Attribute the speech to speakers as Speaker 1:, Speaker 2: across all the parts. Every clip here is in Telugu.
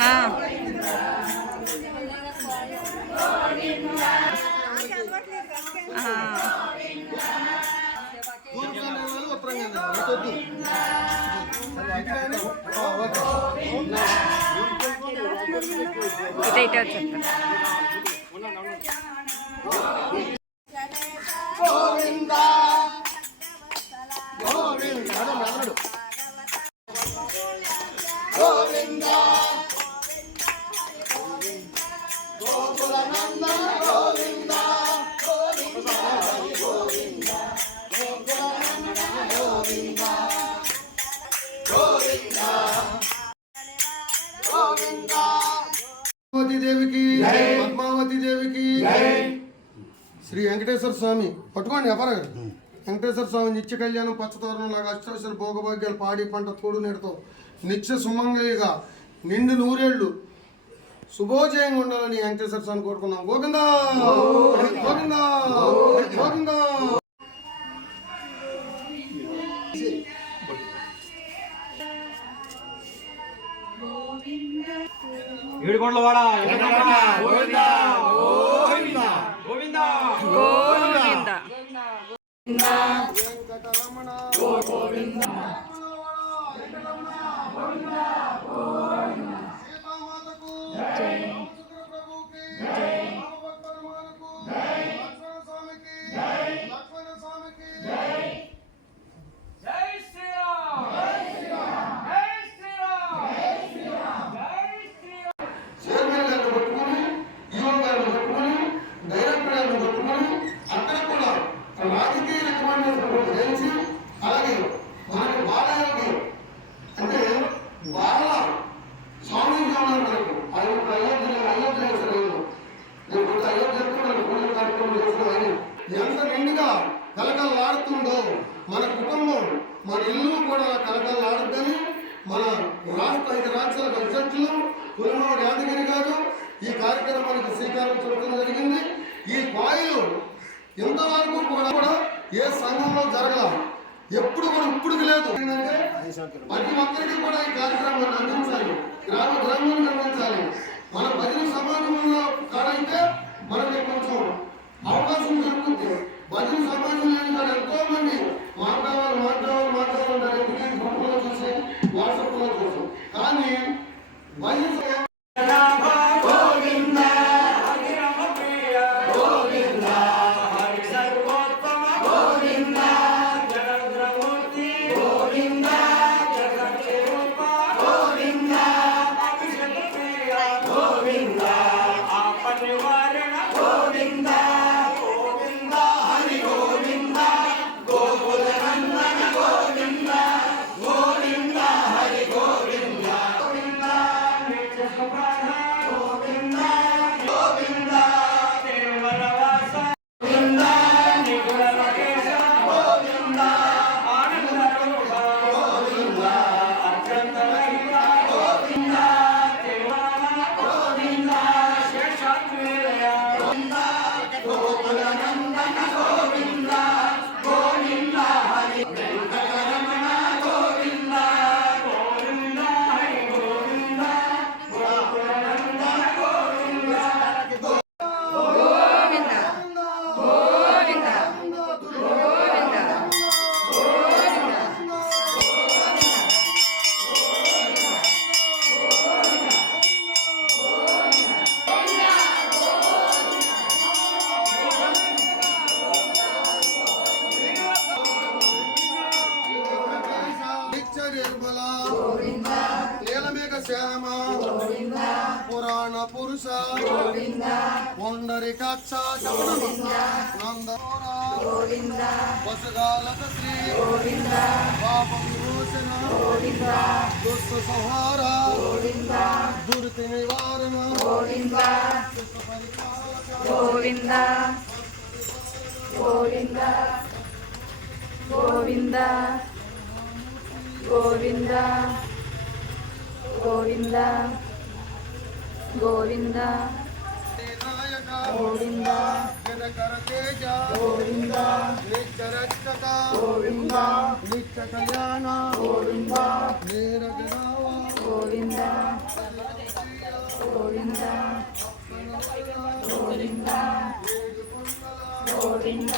Speaker 1: ఆ. ఆ. ఇటు ఇటు వచ్చేస్తా
Speaker 2: శ్రీ వెంకటేశ్వర స్వామి. పట్టుకోండి వ్యాపారం. వెంకటేశ్వర స్వామి నిత్య కళ్యాణం పచ్చతోరణం లాగా అష్టావసర భోగభాగ్యాలు పాడి పంట తోడు నీడతో. నిత్య సుమంగళిగా నిండు నూరేళ్ళు శుభోజయంగా ఉండాలని వెంకటేశ్వర స్వామి కోరుకున్నాం. గోవిందా! గోవిందా! గోవిందా!
Speaker 3: ఏడుకొండల వాడ
Speaker 2: ఎంత నిండుగా కలకలలాడుతుందో మన కుటుంబం మన ఇల్లు కూడా కలకలలాడుద్దని మన రాష్ట్ర ఐదు రాష్ట్రాల అధ్యక్షులు పులిమూరు యాదగిరి గారు ఈ కార్యక్రమానికి శ్రీకారం చుట్టడం జరిగింది. ఈ కాయిలు ఇంతవరకు కూడా కూడా ఏ సంఘంలో జరగల. ఎప్పుడు కూడా ఇప్పుడు లేదు. ఏంటంటే ప్రతి ఒక్కరికి కూడా ఈ కార్యక్రమాన్ని అందించాలి. గ్రామ గ్రామాన్ని అందించాలి మన భజన సమాజంలో కాడైతే మనకి కొంచెం అవకాశం దొరుకుతుంది భజన సమాజం లేని ఎంతో మంది మాట్లాడాలి మాట్లాడాలి నిర్మల నీలమేఘ శ్యామ. పురాణ పురుష. పొండరికాక్ష నందోర వసుగాలక శ్రీ పాప విమోచన. దుష్ట సంహార. దురితి నివారణ. పరిపాలక.
Speaker 1: గోవింద. గోవింద. గోవింద గోవింద గోవింద గోవింద గోవింద గోవింద
Speaker 2: నిత్య కళ్యాణ
Speaker 1: గోవింద
Speaker 2: గోవింద
Speaker 3: గోవింద గోవింద
Speaker 2: గోవింద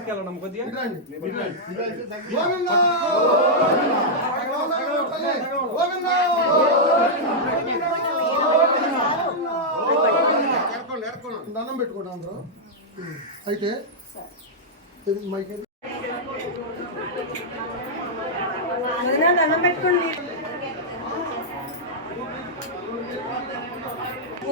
Speaker 4: వెనక్కి వెళ్ళడం కొద్దిగా
Speaker 2: ఇట్రండి, ఇట్రండి. గోవిందా! గోవిందా! దండం పెట్టుకోండి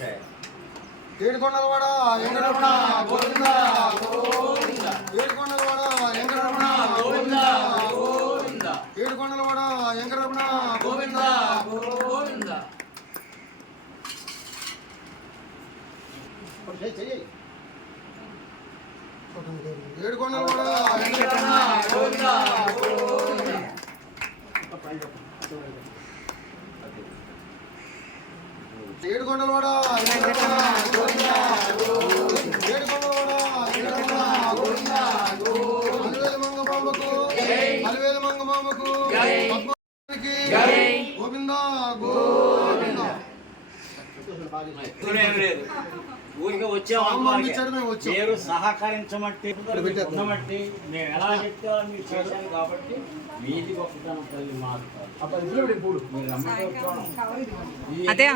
Speaker 2: ఏడుకొండలవాడ వెంకటరమణ గోవింద. ఏడుకొండలవాడ వెంకటరమణ గోవింద.
Speaker 5: గోవింద
Speaker 2: ఏడుకొండలవాడ వెంకటరమణ
Speaker 5: గోవింద గోవింద
Speaker 2: ఏడుకొండలవాడ వెంకటరమణ
Speaker 5: గోవింద
Speaker 2: ఏడుకొండలవాడ వెంకటరమణ ఏడుకొండలవాడ వెంకటరమణ గోవింద అలివేలు మంగమాంబకు గోవిందా గోవిందా
Speaker 5: ఊరికి వచ్చాము మీరు సహకరించమట్టి
Speaker 2: పెట్టేద్దాం.
Speaker 5: ఉన్నమట్టి మేము ఎలా చెప్తే మీరు చేశారు కాబట్టి మీది గొప్పతనం తల్లి
Speaker 3: అదే.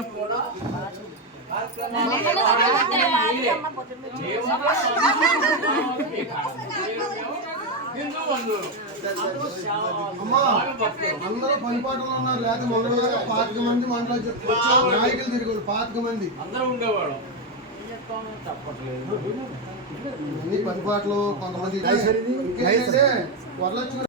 Speaker 2: అందరూ పని పాటలు ఉన్నారు లేదా మొదలు పాతిక మంది మనలో నాయకులు తిరిగి పాతిక మంది.
Speaker 5: అందరూ ఉండేవాడు తప్పట్లేదు.
Speaker 2: అన్ని పని పాటలు కొంతమంది వరలక్ష్మి